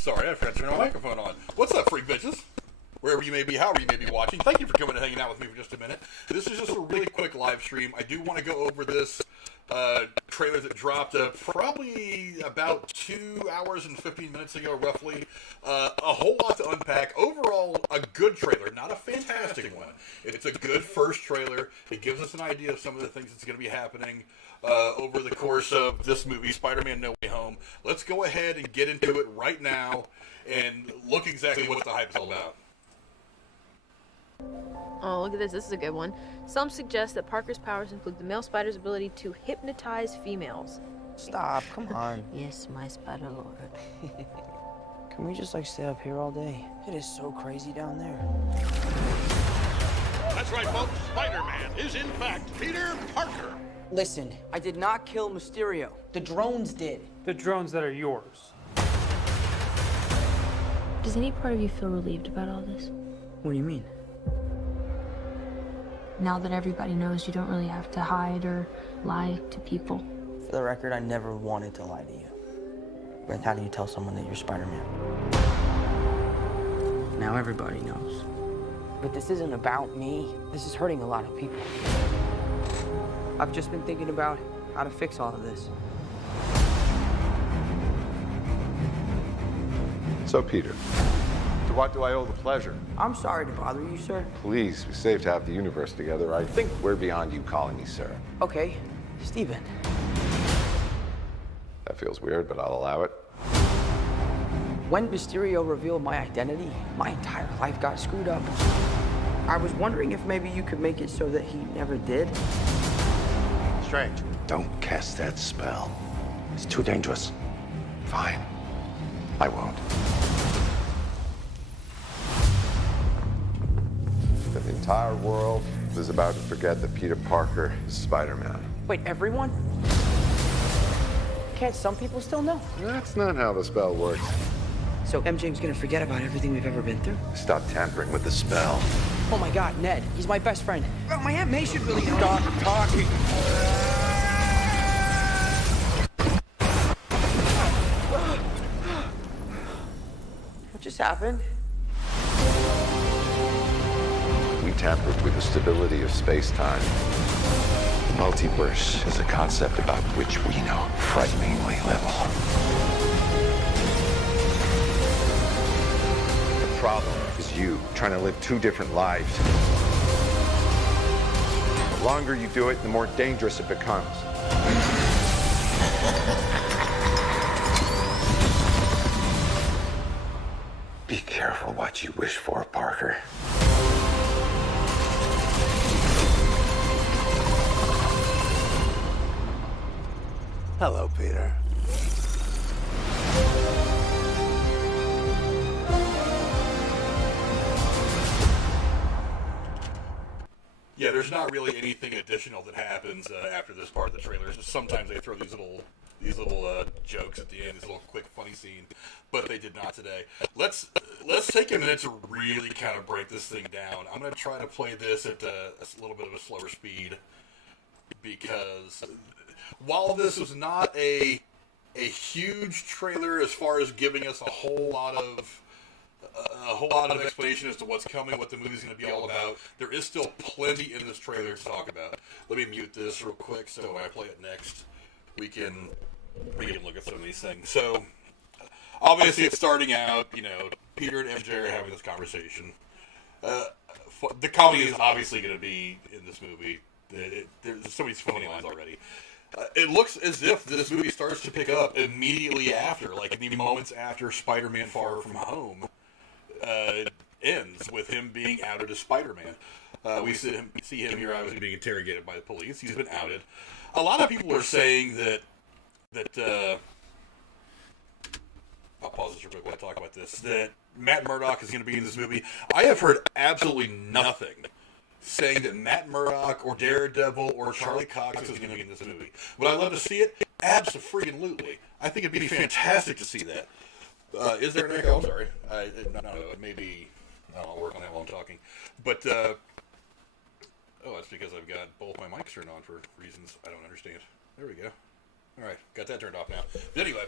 Sorry, I forgot to turn my microphone on. What's up, freak bitches? Wherever you may be, however you may be watching, thank you for coming and hanging out with me for just a minute. This is just a really quick live stream. I do want to go over this trailer that dropped probably about 2 hours and 15 minutes ago, roughly. A whole lot to unpack. Overall, a good trailer, not a fantastic one. It's a good first trailer. It gives us an idea of some of the things that's going to be happening over the course of this movie, Spider-Man No Way Home. Let's go ahead and get into it right now and look exactly what the hype is all about. Oh, look at this. This is a good one. Some suggest that Parker's powers include the male spider's ability to hypnotize females. Stop, come on. Yes, my spider lord. Can we just stay up here all day? It is so crazy down there. That's right, folks. Spider-Man is in fact Peter Parker. Listen, I did not kill Mysterio. The drones did. The drones that are yours. Does any part of you feel relieved about all this? What do you mean? Now that everybody knows, you don't really have to hide or lie to people. For the record, I never wanted to lie to you. But how do you tell someone that you're Spider-Man? Now everybody knows. But this isn't about me. This is hurting a lot of people. I've just been thinking about how to fix all of this. So, Peter, to what do I owe the pleasure? I'm sorry to bother you, sir. Please, we saved half the universe together. I think we're beyond you calling me sir. Okay, Steven. That feels weird, but I'll allow it. When Mysterio revealed my identity, my entire life got screwed up. I was wondering if maybe you could make it so that he never did. Strange. Don't cast that spell. It's too dangerous. Fine. I won't. The entire world is about to forget that Peter Parker is Spider-Man. Wait, everyone? Can't some people still know? That's not how the spell works. So MJ's gonna forget about everything we've ever been through? Stop tampering with the spell. Oh my God, Ned, he's my best friend. Oh, my Aunt May should really know. Stop talking! What just happened? We tampered with the stability of space-time. The multiverse is a concept about which we know frighteningly little. The problem is you trying to live two different lives. The longer you do it, the more dangerous it becomes. Be careful what you wish for, Parker. Hello, Peter. Yeah, there's not really anything additional that happens after this part of the trailer. Sometimes they throw these little jokes at the end, this little quick funny scene, but they did not today. Let's take a minute to really kind of break this thing down. I'm going to try to play this at a little bit of a slower speed because while this was not a huge trailer as far as giving us a whole lot of explanation as to what's coming, what the movie's going to be all about, there is still plenty in this trailer to talk about. Let me mute this real quick so when I play it next, we can look at some of these things. So, obviously it's starting out, Peter and MJ are having this conversation. The comedy is obviously going to be in this movie. There's so many funny lines already. It looks as if this movie starts to pick up immediately after, like in the moments after Spider-Man Far From Home ends, with him being outed as Spider-Man. We see him here obviously being interrogated by the police. He's been outed. A lot of people are saying that I'll pause this real quick while I talk about this, that Matt Murdock is going to be in this movie. I have heard absolutely nothing saying that Matt Murdock or Daredevil or Charlie Cox is going to be in this movie. Would I love to see it? Absolutely. I think it'd be fantastic to see that. Is there an echo? I'm sorry. No, maybe I'll work on that while I'm talking. But, that's because I've got both my mics turned on for reasons I don't understand. There we go. All right, got that turned off now. But anyway,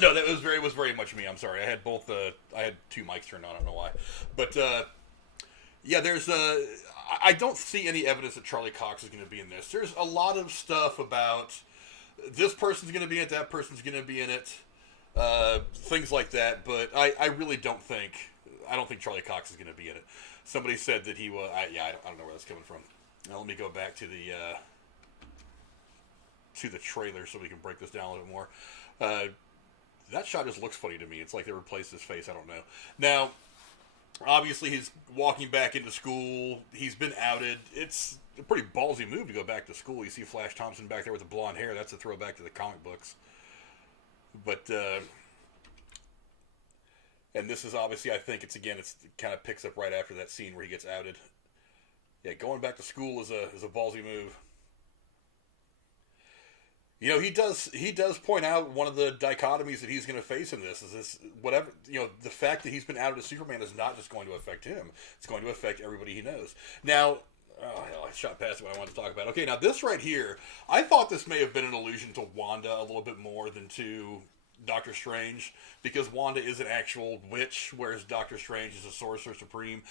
No, that was very much me. I'm sorry. I had both. I had two mics turned on. I don't know why, but yeah, there's I don't see any evidence that Charlie Cox is going to be in this. There's a lot of stuff about this person's going to be in it, that person's going to be in it, things like that. But I really don't think. I don't think Charlie Cox is going to be in it. Somebody said that he was. I don't know where that's coming from. Now let me go back to the trailer so we can break this down a little bit more. That shot just looks funny to me. It's like they replaced his face. I don't know. Now, obviously, he's walking back into school. He's been outed. It's a pretty ballsy move to go back to school. You see Flash Thompson back there with the blonde hair. That's a throwback to the comic books. But, and this is obviously, I think it kind of picks up right after that scene where he gets outed. Yeah, going back to school is a ballsy move. You know, he does point out one of the dichotomies that he's going to face in this is this, whatever, you know, the fact that he's been outed as Superman is not just going to affect him. It's going to affect everybody he knows. Now, oh, hell, I shot past what I wanted to talk about. Okay, now this right here, I thought this may have been an allusion to Wanda a little bit more than to Doctor Strange, because Wanda is an actual witch, whereas Doctor Strange is a sorcerer supreme.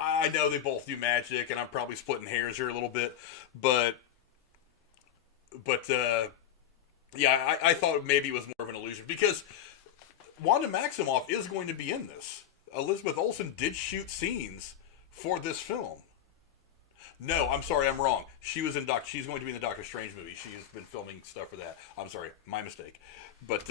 I know they both do magic, and I'm probably splitting hairs here a little bit, but yeah, I thought maybe it was more of an illusion, because Wanda Maximoff is going to be in this. Elizabeth Olsen did shoot scenes for this film. No, I'm sorry, I'm wrong. She's going to be in the Doctor Strange movie. She's been filming stuff for that. I'm sorry, my mistake. But,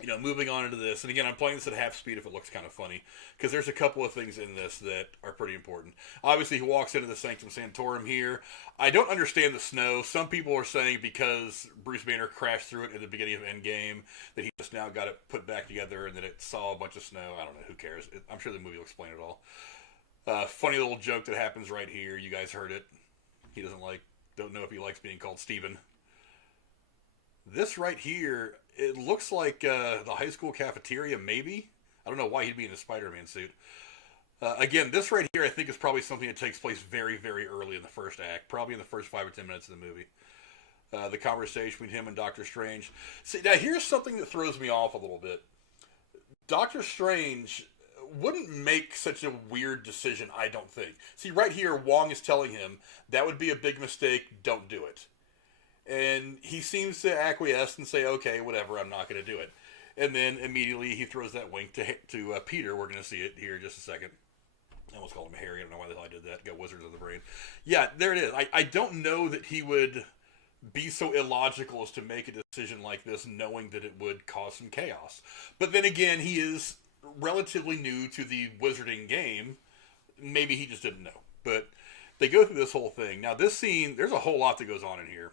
you know, moving on into this, and again, I'm playing this at half speed if it looks kind of funny, because there's a couple of things in this that are pretty important. Obviously, he walks into the Sanctum Sanctorum here. I don't understand the snow. Some people are saying because Bruce Banner crashed through it at the beginning of Endgame, that he just now got it put back together and that it saw a bunch of snow. I don't know, who cares? I'm sure the movie will explain it all. Funny little joke that happens right here. You guys heard it. He don't know if he likes being called Steven. This right here, it looks like the high school cafeteria, maybe. I don't know why he'd be in a Spider-Man suit. Again, this right here, I think, is probably something that takes place very, very early in the first act. Probably in the first 5 or 10 minutes of the movie. The conversation between him and Doctor Strange. See, now here's something that throws me off a little bit. Doctor Strange wouldn't make such a weird decision, I don't think. See, right here, Wong is telling him, that would be a big mistake, don't do it. And he seems to acquiesce and say, okay, whatever, I'm not going to do it. And then immediately he throws that wink to Peter. We're going to see it here in just a second. I almost called him Harry. I don't know why the hell I did that. Got Wizards of the Brain. Yeah, there it is. I don't know that he would be so illogical as to make a decision like this knowing that it would cause some chaos. But then again, he is relatively new to the wizarding game. Maybe he just didn't know. But they go through this whole thing. Now, this scene, there's a whole lot that goes on in here.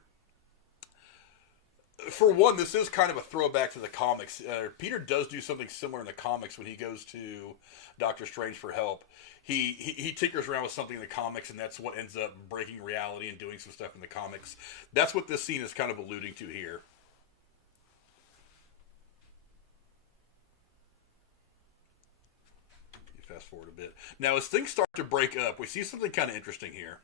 For one, this is kind of a throwback to the comics. Peter does do something similar in the comics when he goes to Doctor Strange for help. He tinkers around with something in the comics, and that's what ends up breaking reality and doing some stuff in the comics. That's what this scene is kind of alluding to here. You fast forward a bit. Now, as things start to break up, we see something kind of interesting here.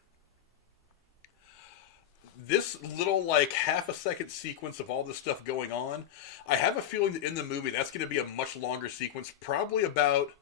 This little, like, half a second sequence of all this stuff going on, I have a feeling that in the movie that's going to be a much longer sequence, probably about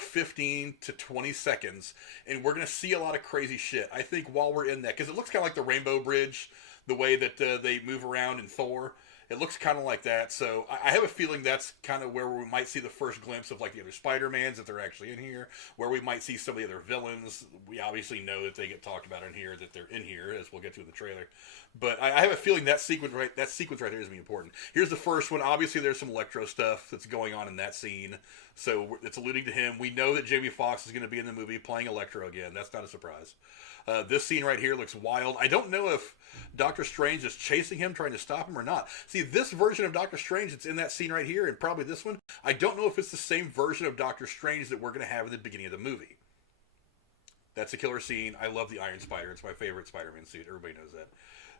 15 to 20 seconds, and we're going to see a lot of crazy shit. I think while we're in that, because it looks kind of like the Rainbow Bridge, the way that they move around in Thor. It looks kind of like that, so I have a feeling that's kind of where we might see the first glimpse of, like, the other Spider-Mans, if they're actually in here, where we might see some of the other villains. We obviously know that they get talked about in here, that they're in here, as we'll get to in the trailer. But I have a feeling that sequence right there is going to be important. Here's the first one. Obviously, there's some Electro stuff that's going on in that scene, so it's alluding to him. We know that Jamie Foxx is going to be in the movie playing Electro again. That's not a surprise. This scene right here looks wild. I don't know if Doctor Strange is chasing him, trying to stop him or not. See, this version of Doctor Strange that's in that scene right here, and probably this one, I don't know if it's the same version of Doctor Strange that we're going to have in the beginning of the movie. That's a killer scene. I love the Iron Spider. It's my favorite Spider-Man suit. Everybody knows that.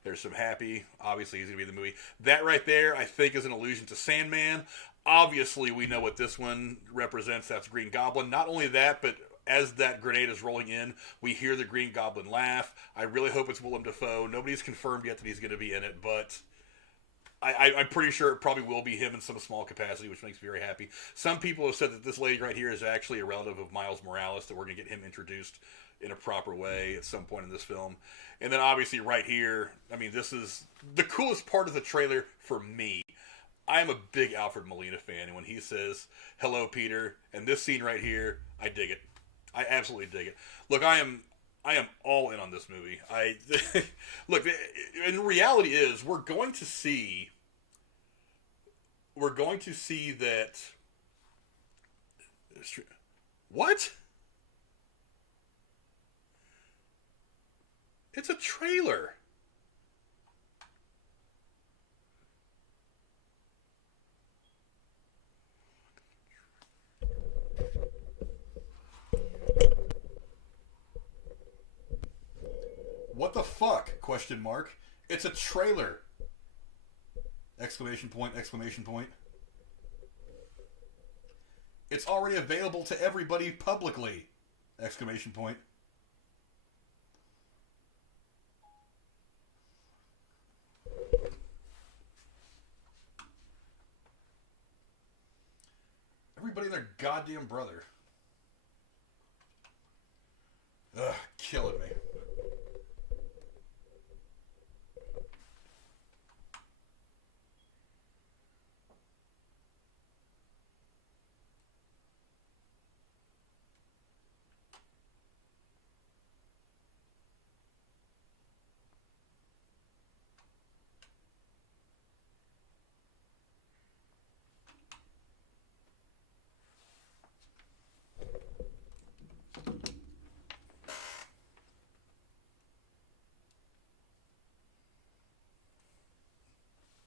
There's some Happy. Obviously, he's going to be in the movie. That right there, I think, is an allusion to Sandman. Obviously, we know what this one represents. That's Green Goblin. Not only that, but as that grenade is rolling in, we hear the Green Goblin laugh. I really hope it's Willem Dafoe. Nobody's confirmed yet that he's going to be in it, but I'm pretty sure it probably will be him in some small capacity, which makes me very happy. Some people have said that this lady right here is actually a relative of Miles Morales, that we're going to get him introduced in a proper way at some point in this film. And then obviously right here, I mean, this is the coolest part of the trailer for me. I'm a big Alfred Molina fan, and when he says, "Hello, Peter," and this scene right here, I dig it. I absolutely dig it. Look, I am all in on this movie. Look, and the reality is, we're going to see that. What? It's a trailer. What the fuck? Question mark. It's a trailer. Exclamation point, exclamation point. It's already available to everybody publicly. Exclamation point. Everybody and their goddamn brother. Ugh, killing me.